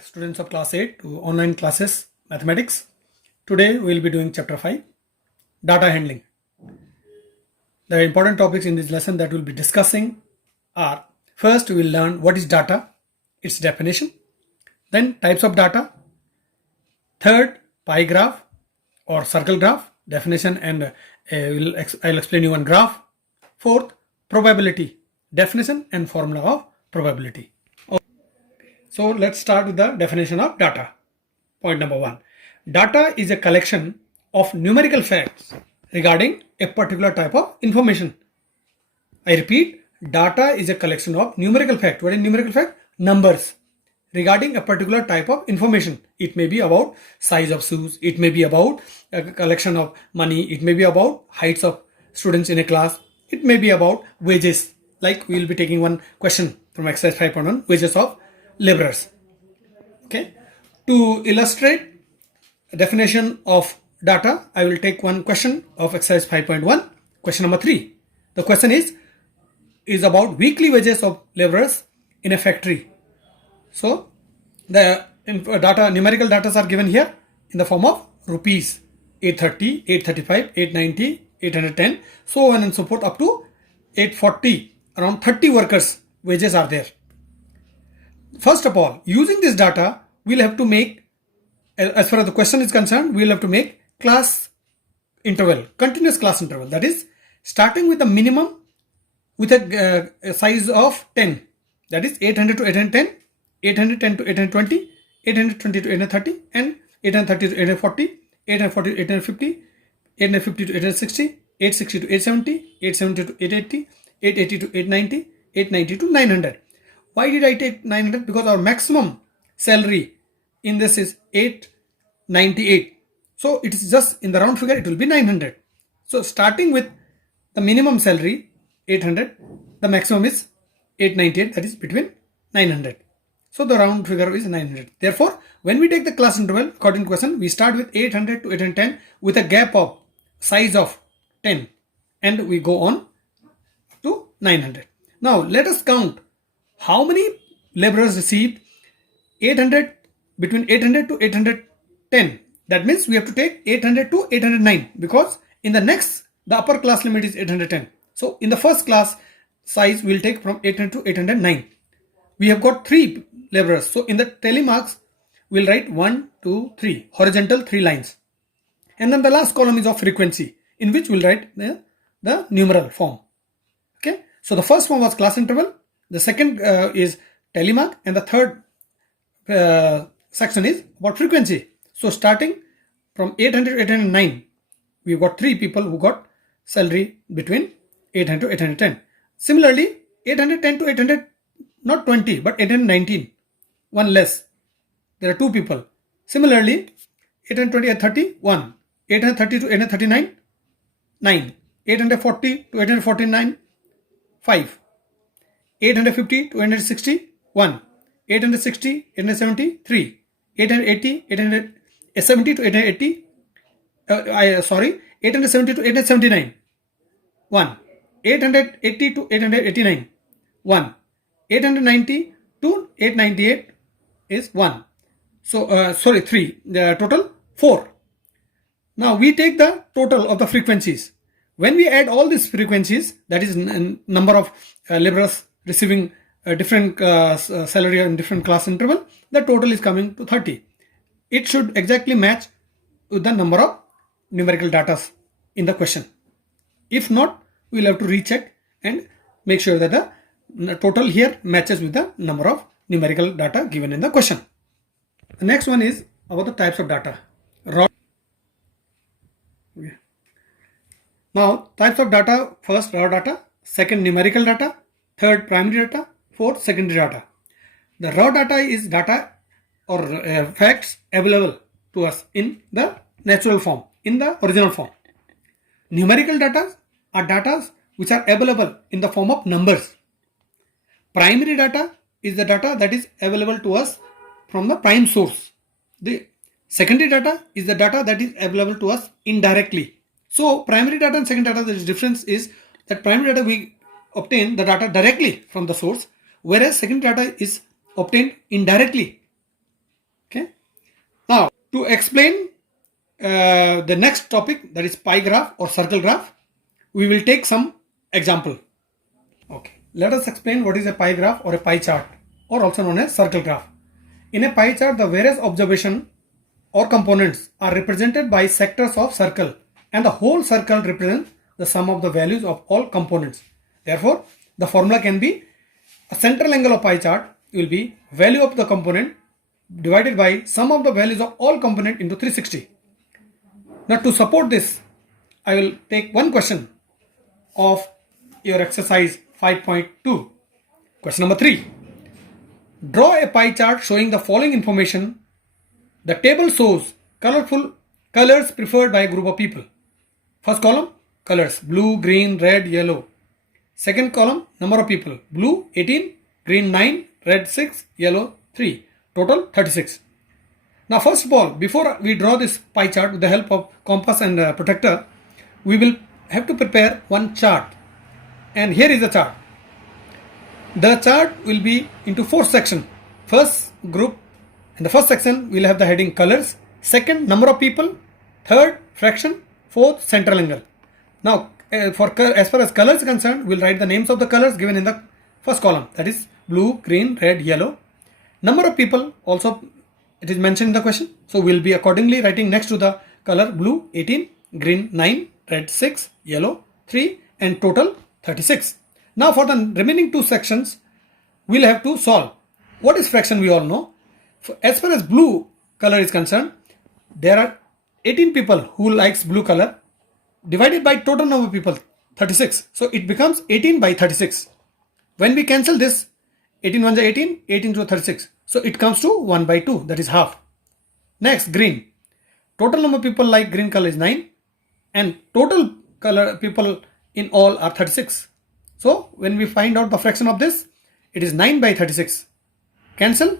Students of class 8 to online classes mathematics. Today we will be doing chapter 5, data handling. The important topics in this lesson that we'll be discussing are: first we will learn what is data, its definition, then types of data, third pie graph or circle graph definition, and I'll explain you one graph, fourth probability definition and formula of probability. So let's start with the definition of data. Point number 1. Data is a collection of numerical facts regarding a particular type of information. I repeat, data is a collection of numerical fact. What is numerical fact? Numbers regarding a particular type of information. It may be about size of shoes, it may be about a collection of money, it may be about heights of students in a class, it may be about wages. Like we will be taking one question from exercise 5.1, wages of laborers. Okay, to illustrate the definition of data, I will take one question of exercise 5.1. Question number 3. The question is about weekly wages of laborers in a factory. So the numerical data are given here in the form of rupees: 830, 835, 890, 810, so on and so forth up to 840. Around 30 workers wages are there. First of all, using this data, we'll have to make, as far as the question is concerned, we'll have to make class interval, continuous class interval. That is, starting with the minimum with a size of 10. That is 800 to 810, 810 to 820, 820 to 830, and 830 to 840, 840 to 850, 850 to 860, 860 to 870, 870 to 880, 880 to 890, 890 to 900. Why did I take 900? Because our maximum salary in this is 898. So it is just in the round figure, it will be 900. So starting with the minimum salary 800, the maximum is 898, that is between 900. So the round figure is 900. Therefore, when we take the class interval according to question, we start with 800 to 810 with a gap of size of 10 and we go on to 900. Now let us count how many laborers received 800 between 800 to 810. That means we have to take 800 to 809 because in the next the upper class limit is 810. So in the first class size we will take from 800 to 809. We have got 3 laborers. So in the tally marks we will write 1, 2, 3 horizontal 3 lines. And then the last column is of frequency, in which we will write the numeral form. Okay. So the first form was class interval. The second is tally mark, and the third section is about frequency. So starting from 800 to 809, we've got 3 people who got salary between 800 to 810. Similarly, 810 to 800, not 20, but 819, one less. There are 2 people. Similarly, 820 to 830, 1. 830 to 839, 9. 840 to 849, 5. 850 to 860, 1. 860, 870, 3. 880, 870 to 880, 870 to 879, 1. 880 to 889, 1. 890 to 898 is 1. So, 3. The total 4. Now we take the total of the frequencies. When we add all these frequencies, that is number of laborers receiving a different salary in different class interval, the total is coming to 30. It should exactly match with the number of numerical data in the question. If not, we will have to recheck and make sure that the total here matches with the number of numerical data given in the question. The next one is about the types of data. Now, types of data: first raw data, second numerical data, third primary data, fourth secondary data. The raw data is data or facts available to us in the natural form, in the original form. Numerical data are data which are available in the form of numbers. Primary data is the data that is available to us from the prime source. The secondary data is the data that is available to us indirectly. So primary data and secondary data, the difference is that primary data we obtain the data directly from the source, whereas secondary data is obtained indirectly Okay. Now to explain the next topic, that is pie graph or circle graph, we will take some example. Okay. Let us explain what is a pie graph or a pie chart, or also known as circle graph. In a pie chart, the various observation or components are represented by sectors of circle, and the whole circle represents the sum of the values of all components. Therefore, the formula can be a central angle of pie chart will be value of the component divided by sum of the values of all component into 360. Now to support this, I will take one question of your exercise 5.2. Question number 3. Draw a pie chart showing the following information. The table shows colorful colors preferred by a group of people. First column, colors, blue, green, red, yellow. Second column, number of people, blue 18, green 9, red 6, yellow 3. Total 36. Now first of all, before we draw this pie chart with the help of compass and protractor, we will have to prepare one chart. And here is the chart. The chart will be into 4 sections. First group, in the first section we will have the heading colors. Second, number of people. Third, fraction. Fourth, central angle. Now as far as colors is concerned, we will write the names of the colors given in the first column, that is blue, green, red, yellow. Number of people also it is mentioned in the question, so we will be accordingly writing next to the color blue 18, green 9, red 6, yellow 3, and total 36. Now for the remaining 2 sections, we will have to solve. What is fraction we all know. As far as blue color is concerned, there are 18 people who likes blue color divided by total number of people 36. So it becomes 18 by 36. When we cancel this, 18 ones are 18, 18 to 36. So it comes to 1 by 2, that is half. Next, green. Total number of people like green color is 9 and total color people in all are 36. So when we find out the fraction of this, it is 9 by 36. Cancel.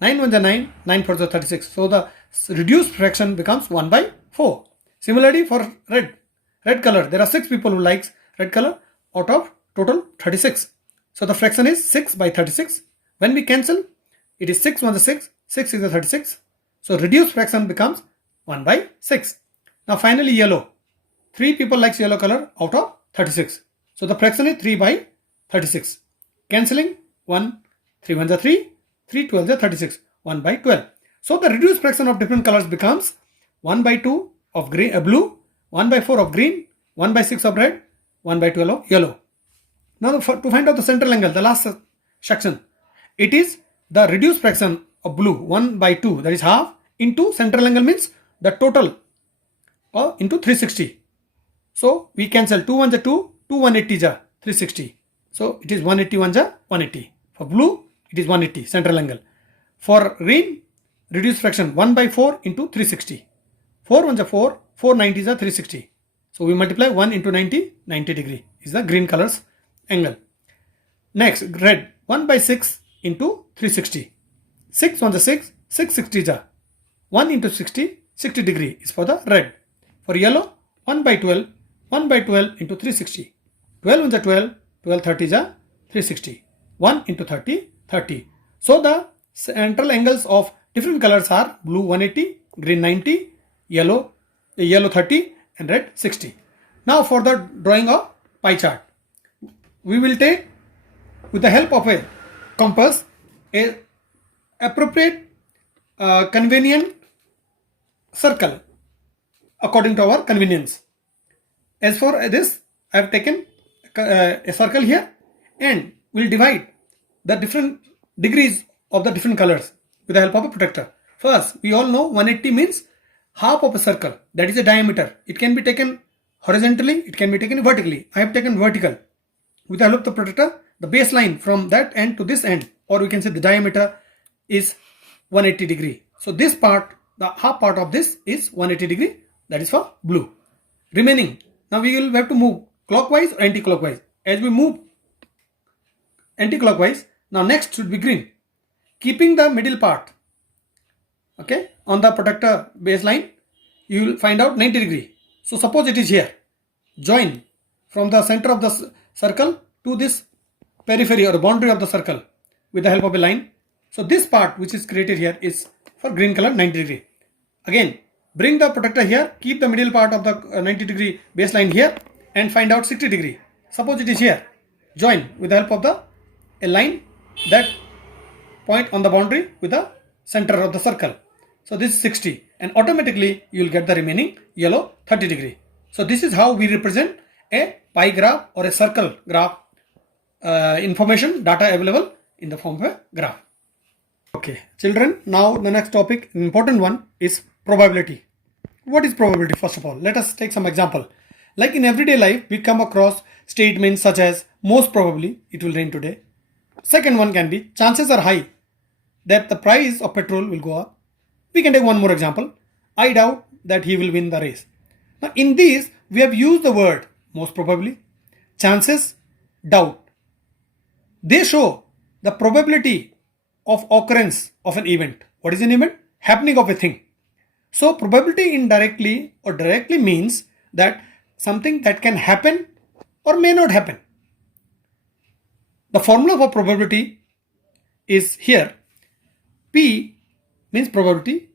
9 ones are 9, 9 fours are 36. So the reduced fraction becomes 1 by 4. Similarly for red. Red color, there are 6 people who likes red color out of total 36. So the fraction is 6 by 36. When we cancel, it is 6 ones are 6, 6 is a 36. So reduced fraction becomes 1 by 6. Now finally yellow. 3 people likes yellow color out of 36. So the fraction is 3 by 36. Cancelling 1, 3 ones are 3, 3 12s are 36, 1 by 12. So the reduced fraction of different colors becomes 1 by 2 of green, blue, 1 by 4 of green, 1 by 6 of red, 1 by 12 of yellow. Now to find out the central angle, the last section, it is the reduced fraction of blue 1 by 2, that is half, into central angle means the total into 360. So we cancel 2 ones are 2, 2 180s are 360. So it is 180 ones are 180. For blue it is 180 central angle. For green, reduced fraction 1 by 4 into 360. 4 ones are 4, 4 90s are 360. So we multiply 1 into 90, 90 degree is the green color's angle. Next, red 1 by 6 into 360. 6 ones are 6, 6 60s are 1 into 60, 60 degree is for the red. For yellow, 1 by 12, 1 by 12 into 360. 12 ones are 12, 12 30s are 360. 1 into 30, 30. So the central angles of different colors are blue 180, green 90, yellow 30 and red 60. Now for the drawing of pie chart, we will take with the help of a compass a appropriate convenient circle according to our convenience. As for this, I have taken a circle here and will divide the different degrees of the different colors with the help of a protractor. First, we all know 180 means half of a circle, that is a diameter. It can be taken horizontally, it can be taken vertically. I have taken vertical. With the help of the protractor, the baseline from that end to this end, or we can say the diameter is 180 degree. So this part, the half part of this is 180 degree, that is for blue. Remaining, now we will have to move clockwise or anti-clockwise. As we move anti-clockwise, now next should be green. Keeping the middle part, okay, on the protractor baseline, you will find out 90 degree. So suppose it is here. Join from the center of the circle to this periphery or boundary of the circle with the help of a line. So this part which is created here is for green color 90 degree. Again, bring the protractor here, keep the middle part of the 90 degree baseline here and find out 60 degree. Suppose it is here. Join with the help of a line that point on the boundary with the center of the circle. So this is 60 and automatically you will get the remaining yellow 30 degree. So this is how we represent a pie graph or a circle graph information data available in the form of a graph. Okay, children, now the next topic, important one, is probability. What is probability? First of all, let us take some example. Like in everyday life, we come across statements such as most probably it will rain today. Second one can be chances are high that the price of petrol will go up. We can take one more example. I doubt that he will win the race. Now in these, we have used the word most probably, chances, doubt. They show the probability of occurrence of an event. What is an event? Happening of a thing. So probability indirectly or directly means that something that can happen or may not happen. The formula for probability is here. P means probability,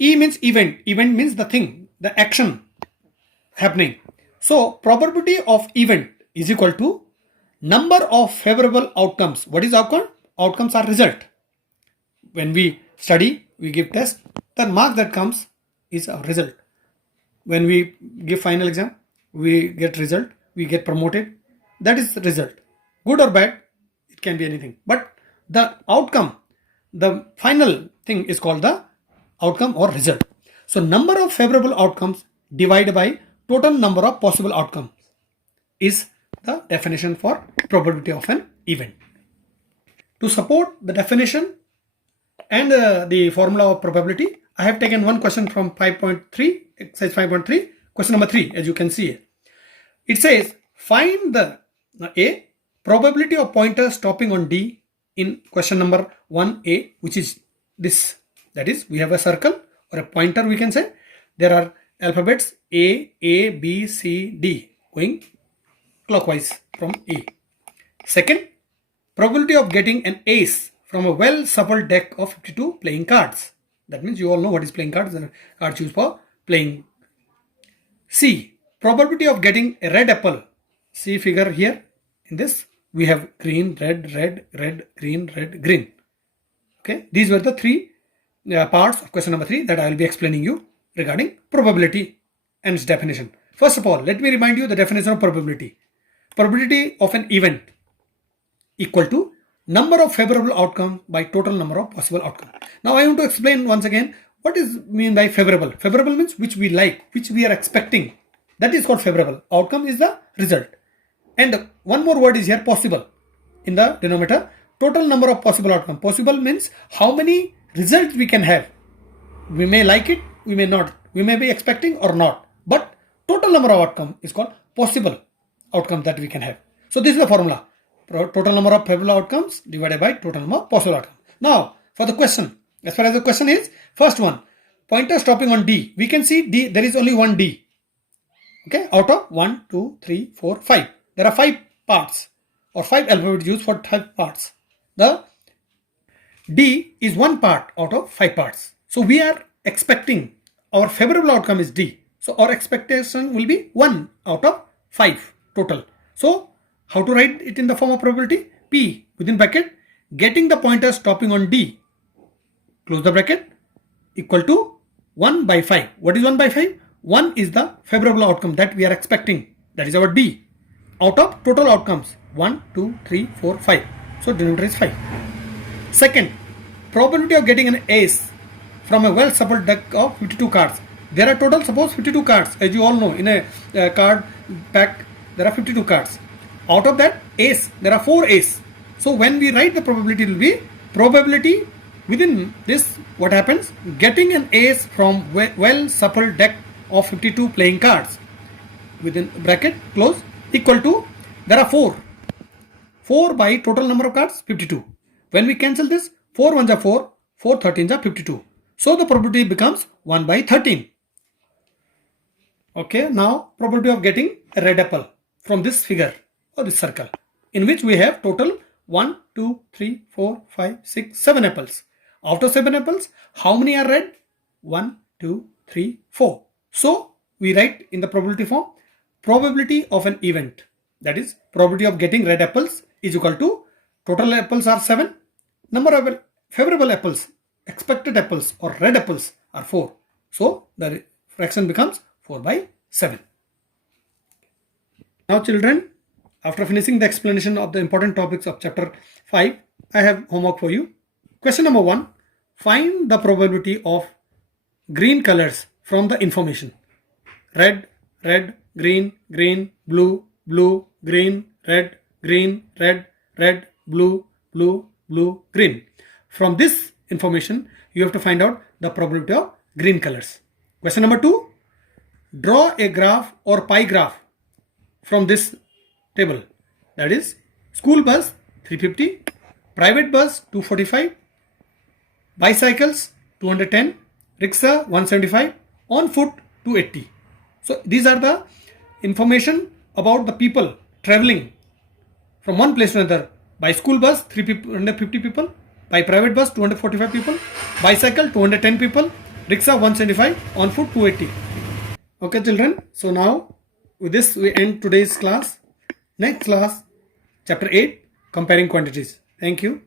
E means event. Event means the thing, the action happening. So probability of event is equal to number of favorable outcomes. What is outcome? Outcomes are result. When we study, we give test, the mark that comes is our result. When we give final exam, we get result, we get promoted. That is the result. Good or bad, it can be anything. But the outcome, the final thing is called the outcome or result. So number of favorable outcomes divided by total number of possible outcomes is the definition for probability of an event. To support the definition and the formula of probability, I have taken one question from 5.3, exercise 5.3, question number 3, as you can see. It says, find the A, probability of pointer stopping on D in question number 1A, which is this. That is, we have a circle or a pointer, we can say. There are alphabets A, B, C, D going clockwise from A. Second, probability of getting an ace from a well-shuffled deck of 52 playing cards. That means you all know what is playing cards, the cards used for playing. C, probability of getting a red apple. See figure here in this. We have green, red, red, red, green, red, green. Okay, these were the three parts of question number 3 that I will be explaining you regarding probability and its definition. First of all, let me remind you the definition of probability. Probability of an event equal to number of favorable outcomes by total number of possible outcomes. Now I want to explain once again what is mean by favorable. Favorable means which we like, which we are expecting. That is called favorable. Outcome is the result. And one more word is here, possible. In the denominator, total number of possible outcomes. Possible means how many results we can have. We may like it, we may not. We may be expecting or not. But total number of outcomes is called possible outcomes that we can have. So this is the formula. Total number of favorable outcomes divided by total number of possible outcomes. Now, for the question, as far as the question is, first one, pointer stopping on D. We can see D, there is only one D. Okay, out of 1, 2, 3, 4, 5. There are 5 parts or 5 alphabets used for 5 parts. The D is one part out of 5 parts. So we are expecting our favorable outcome is D. So our expectation will be 1 out of 5 total. So how to write it in the form of probability? P within bracket, getting the pointer stopping on D, close the bracket, equal to 1 by 5. What is 1 by 5? 1 is the favorable outcome that we are expecting. That is our D. Out of total outcomes, 1, 2, 3, 4, 5. So denominator is 5. Second, probability of getting an ace from a well-shuffled deck of 52 cards. There are total, suppose 52 cards. As you all know, in a card pack, there are 52 cards. Out of that ace, there are 4 ace. So when we write the probability, it will be probability within this, what happens? Getting an ace from well-shuffled deck of 52 playing cards. Within bracket, close, equal to, there are 4. 4 by total number of cards, 52. When we cancel this, 4 ones are 4, 4 13s are 52. So the probability becomes 1 by 13. Okay, now probability of getting a red apple from this figure or this circle, in which we have total 1, 2, 3, 4, 5, 6, 7 apples. Out of 7 apples, how many are red? 1, 2, 3, 4. So we write in the probability form, probability of an event, that is probability of getting red apples is equal to total apples are 7, number of favorable apples, expected apples or red apples are 4. So the fraction becomes 4 by 7. Now children, after finishing the explanation of the important topics of chapter 5, I have homework for you. Question number 1, find the probability of green colors from the information. Red, red, green, green, blue, blue, green, red, red, blue, blue, blue, green. From this information, you have to find out the probability of green colors. Question number 2, draw a graph or pie graph from this table. That is school bus 350, private bus 245, bicycles 210, rickshaw 175, on foot 280. So these are the information about the people traveling from one place to another. By school bus 350 people, by private bus 245 people, bicycle 210 people, rickshaw 175, on foot 280. Okay children, so now with this we end today's class. Next class, chapter 8, comparing quantities. Thank you.